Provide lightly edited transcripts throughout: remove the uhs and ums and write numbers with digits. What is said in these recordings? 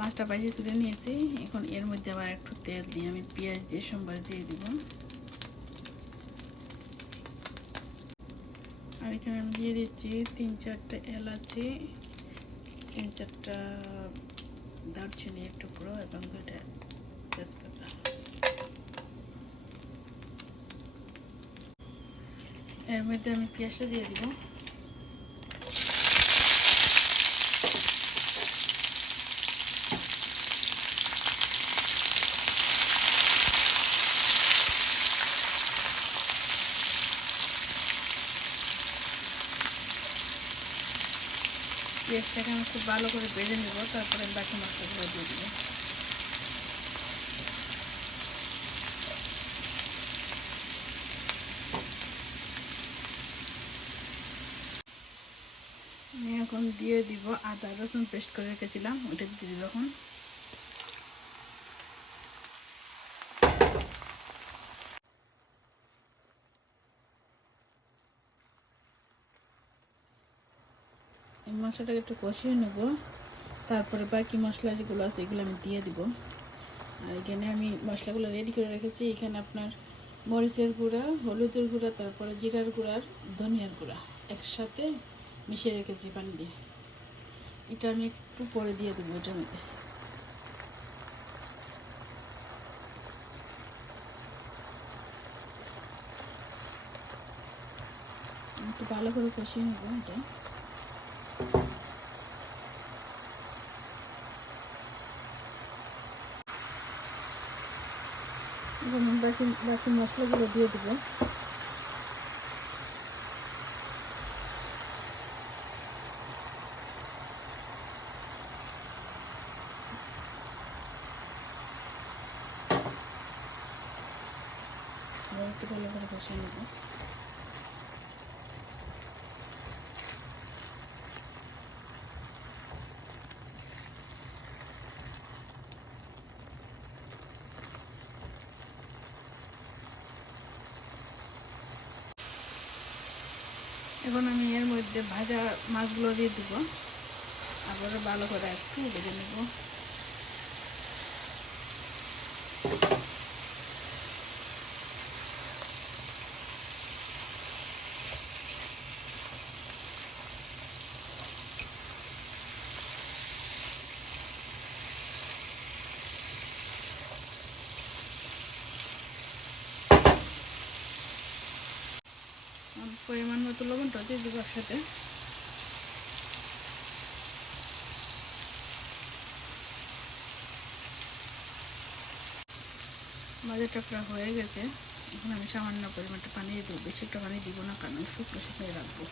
মাছটা ভাজি তুলে নিয়েছি। এখন এর মধ্যে আবার একটু তেল দিয়ে আমি পেঁয়াজ দিয়ে সোমবার দিয়ে দিব। আর এখানে আমি দিয়ে দিচ্ছি 3-4টা এলাচি, 3-4টা দারচিনি টুকরো এবং 2টা তেজপাতা। এর মধ্যে আমি পেঁয়াজটা দিয়ে দিব। পেঁয়াজটাকে আমি খুব ভালো করে ভেজে নেব, তারপরে বাকি মশলাগুলো দিয়ে দিব। আমি এখন দিয়ে দিব আদা রসুন পেস্ট করে রেখেছিলাম, ওটা দিয়ে দিব এখন। এই মশলাটাকে একটু কষিয়ে নেব, তারপরে বাকি মশলা যেগুলো আছে এগুলো আমি দিয়ে দিব। আর এখানে আমি মশলাগুলো রেডি করে রেখেছি। এখানে আপনার মরিচের গুঁড়া, হলুদের গুঁড়া, তারপরে জিরার গুঁড়া আর ধনিয়ার গুঁড়া একসাথে মিশিয়ে রেখেছি পানি দিয়ে। এটা আমি একটু পরে দিয়ে দেবো এটার মধ্যে। একটু ভালো করে কষিয়ে নেবো এটা। বাকি মশলাগুলো দিয়ে দেবো। একটু ভালো করে কষিয়ে নেব। এখন আমি এর মধ্যে ভাজা মাছগুলো দিয়ে দেবো, আবারও ভালো করে একটু ভেজে নেব। পরিমাণ মতো লবণটা দিয়ে দেবো একসাথে। ভাজাটা প্রায় হয়ে গেছে। এখন আমি সামান্য পরিমাণটা পানি দিয়ে দেবো, বেশি একটা পানি দিব না, কারণ শুকনো শুকনো রাখবো।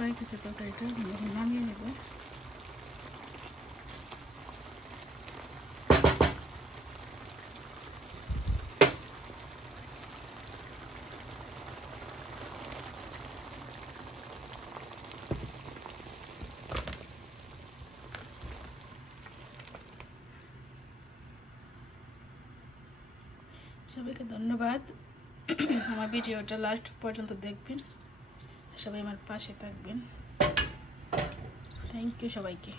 হয়ে গেছে তরকারিটা, নামিয়ে নেব। সবাইকে ধন্যবাদ। আমার ভিডিওটা লাস্ট পর্যন্ত দেখবেন, সবাই আমার পাশে থাকবেন। থ্যাংক ইউ সবাইকে।